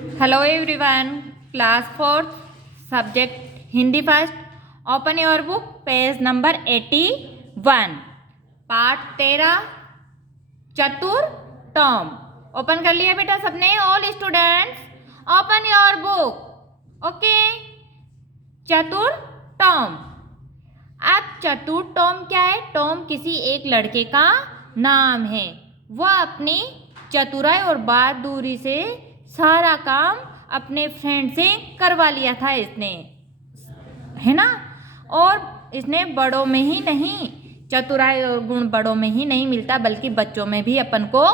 Hello everyone, class 4th, subject Hindi first. Open your book, page number 81, पाठ 13, चतुर Tom. Open कर लिया बेटा सबने? All students open your book. Okay, चतुर टॉम. अब चतुर टॉम क्या है? टॉम किसी एक लड़के का नाम है. वह अपनी चतुराई और बहादुरी से सारा काम अपने फ्रेंड से करवा लिया था इसने, है ना. और इसने बड़ों में ही नहीं, चतुराई और गुण बड़ों में ही नहीं मिलता बल्कि बच्चों में भी अपन को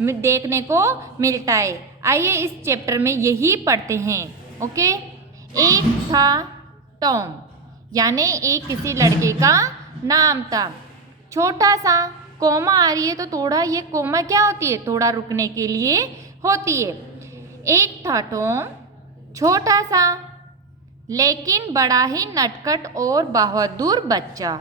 देखने को मिलता है. आइए इस चैप्टर में यही पढ़ते हैं. ओके, एक था टॉम, यानी एक किसी लड़के का नाम था. छोटा सा कोमा आ रही है तो थोड़ा, ये कोमा क्या होती है? थोड़ा रुकने के लिए होती है. एक था टॉम, छोटा सा लेकिन बड़ा ही नटखट और बहादुर बच्चा.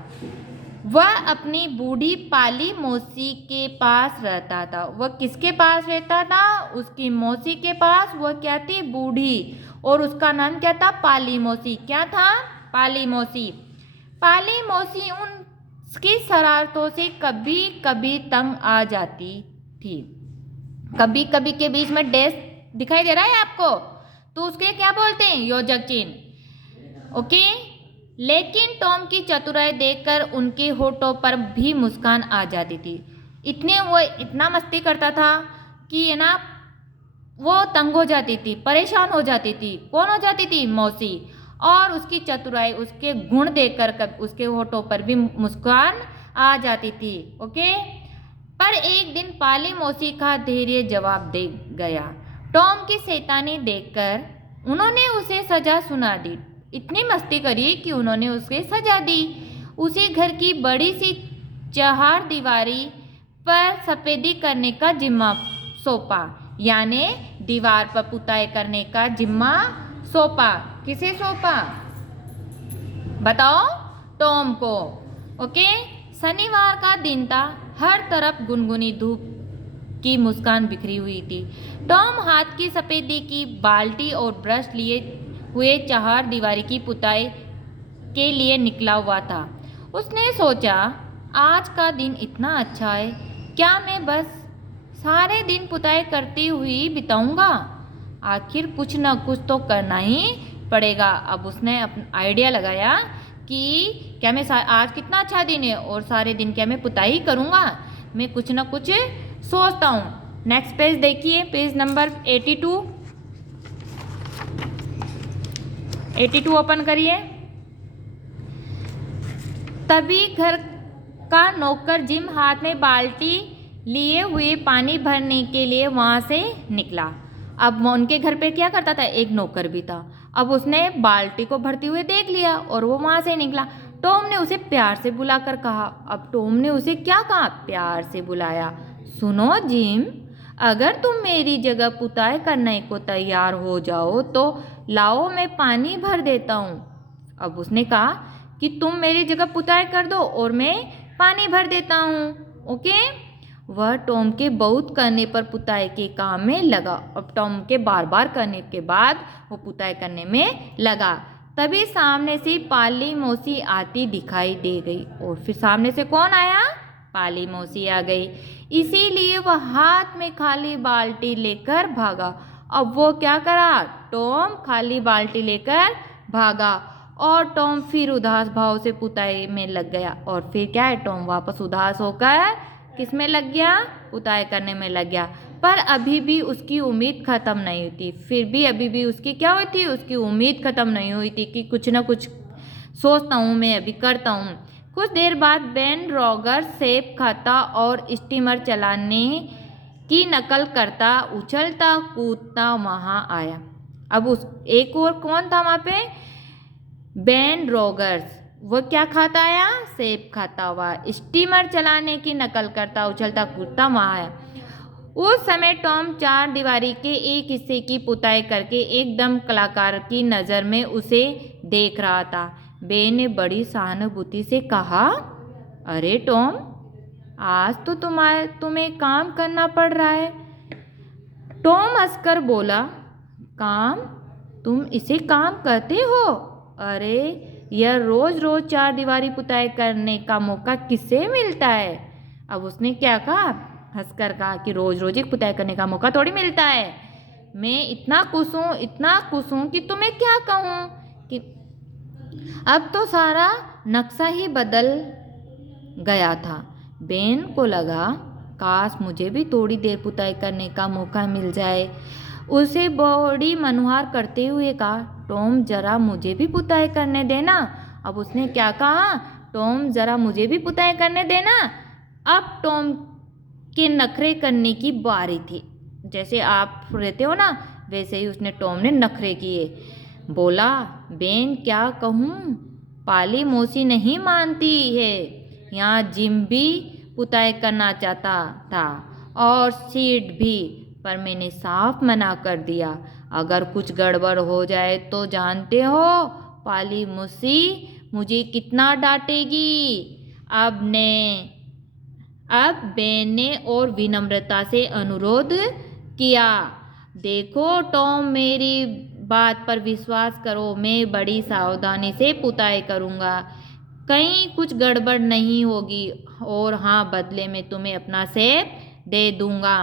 वह अपनी बूढ़ी पाली मौसी के पास रहता था. वह किसके पास रहता था? उसकी मौसी के पास. वह क्या थी? बूढ़ी. और उसका नाम क्या था? पाली मौसी. क्या था? पाली मौसी. पाली मौसी उसकी शरारतों से कभी कभी तंग आ जाती थी. कभी कभी के बीच में डैश दिखाई दे रहा है आपको, तो उसके क्या बोलते हैं? योजक चिन्ह. ओके, लेकिन टॉम की चतुराई देखकर उनके होठों पर भी मुस्कान आ जाती थी. वो इतना मस्ती करता था कि है ना, वो तंग हो जाती थी, परेशान हो जाती थी. कौन हो जाती थी? मौसी. और उसकी चतुराई, उसके गुण देखकर उसके होठों पर भी मुस्कान आ जाती थी. ओके, पर एक दिन पाली मौसी का धैर्य जवाब दे गया. टॉम की शैतानी देखकर उन्होंने उसे सजा सुना दी. इतनी मस्ती करी कि उन्होंने उसे सजा दी. उसे घर की बड़ी सी चहार दीवारी पर सफेदी करने का जिम्मा सौंपा. यानी दीवार पर पुताई करने का जिम्मा सौंपा. किसे सौंपा? बताओ. टॉम को. ओके, शनिवार का दिन था. हर तरफ गुनगुनी धूप की मुस्कान बिखरी हुई थी. टॉम हाथ की सफेदी की बाल्टी और ब्रश लिए हुए चार दीवारी की पुताई के लिए निकला हुआ था. उसने सोचा, आज का दिन इतना अच्छा है, क्या मैं बस सारे दिन पुताई करती हुई बिताऊंगा? आखिर कुछ न कुछ तो करना ही पड़ेगा. अब उसने अपना आइडिया लगाया कि क्या मैं आज कितना अच्छा दिन है और सारे दिन क्या मैं पुताई करूंगा? मैं कुछ न कुछ सोचता हूँ. नेक्स्ट पेज देखिए, पेज नंबर 82. 82 ओपन करिए. तभी घर का नौकर जिम हाथ में बाल्टी लिए हुए पानी भरने के लिए वहां से निकला. अब उनके घर पे क्या करता था? एक नौकर भी था. अब उसने बाल्टी को भरते हुए देख लिया और वो वहां से निकला. टॉम ने उसे प्यार से बुलाकर कहा. अब टॉम ने उसे क्या कहा? प्यार से बुलाया. सुनो जिम, अगर तुम मेरी जगह पुताई करने को तैयार हो जाओ तो लाओ, मैं पानी भर देता हूँ. अब उसने कहा कि तुम मेरी जगह पुताई कर दो और मैं पानी भर देता हूँ. ओके, वह टॉम के बहुत करने पर पुताई के काम में लगा. अब टॉम के बार बार करने के बाद वो पुताई करने में लगा. तभी सामने से पाली मौसी आती दिखाई दे गई. और फिर सामने से कौन आया? पाली मौसी आ गई. इसीलिए वह हाथ में खाली बाल्टी लेकर भागा. अब वो क्या करा? टॉम खाली बाल्टी लेकर भागा और टॉम फिर उदास भाव से पुताई में लग गया. और फिर क्या है? टॉम वापस उदास होकर किस में लग गया? पुताई करने में लग गया. पर अभी भी उसकी उम्मीद खत्म नहीं हुई थी. फिर भी अभी भी उसकी क्या हुई थी? उसकी उम्मीद खत्म नहीं हुई थी कि कुछ ना कुछ सोचता हूँ, मैं अभी करता हूँ. कुछ देर बाद बेन रॉगर सेब खाता और स्टीमर चलाने की नकल करता उछलता कूदता वहाँ आया. अब उस एक और कौन था वहाँ पे? Ben Rogers. वो क्या खाता आया? सेब खाता हुआ स्टीमर चलाने की नकल करता उछलता कूदता वहाँ आया. उस समय टॉम चार दीवारी के एक हिस्से की पुताई करके एकदम कलाकार की नज़र में उसे देख रहा था. बेन ने बड़ी सहानुभूति से कहा, अरे टॉम, आज तो तुम्हें काम करना पड़ रहा है. टॉम हंसकर बोला, काम? तुम इसे काम कहते हो? अरे यह रोज रोज चार दीवारी पुताई करने का मौका किससे मिलता है? अब उसने क्या कहा? हंसकर कहा कि रोज रोज एक पुताई करने का मौका थोड़ी मिलता है। मैं इतना खुश हूँ कि तुम्हें क्या कहूँ कि अब तो सारा नक्शा ही बदल गया था। बेन को लगा काश मुझे भी थोड़ी देर पुताई करने का मौका मिल जाए। उसे बड़ी मनोहार करते हुए कहा, टॉम जरा मुझे भी पुताई करने देना। अब उसने क्या कहा? टॉम जरा मुझे भी पुताई करने देना। अब टॉम के नखरे करने की बारी थी। जैसे आप रहते हो ना, वैसे ही उसने टॉम ने नखरे किए। बोला, बेन क्या कहूँ, पाली मौसी नहीं मानती है। यहाँ जिम भी पुताई करना चाहता था और सीट भी, पर मैंने साफ मना कर दिया। अगर कुछ गड़बड़ हो जाए तो जानते हो पाली मौसी मुझे कितना डांटेगी। अब बेन ने और विनम्रता से अनुरोध किया, देखो टॉम मेरी बात पर विश्वास करो, मैं बड़ी सावधानी से पुताई करूँगा, कहीं कुछ गड़बड़ नहीं होगी, और हाँ बदले में तुम्हें अपना सेब दे दूँगा।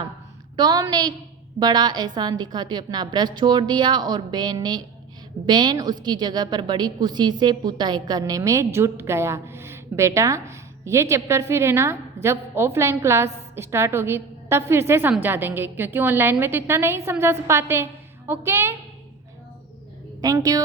टॉम ने एक बड़ा एहसान दिखाते हुए अपना ब्रश छोड़ दिया और बेन उसकी जगह पर बड़ी खुशी से पुताई करने में जुट गया। बेटा ये चैप्टर फिर है ना, जब ऑफलाइन क्लास स्टार्ट होगी तब फिर से समझा देंगे, क्योंकि ऑनलाइन में तो इतना नहीं समझा पाते। Okay, thank you.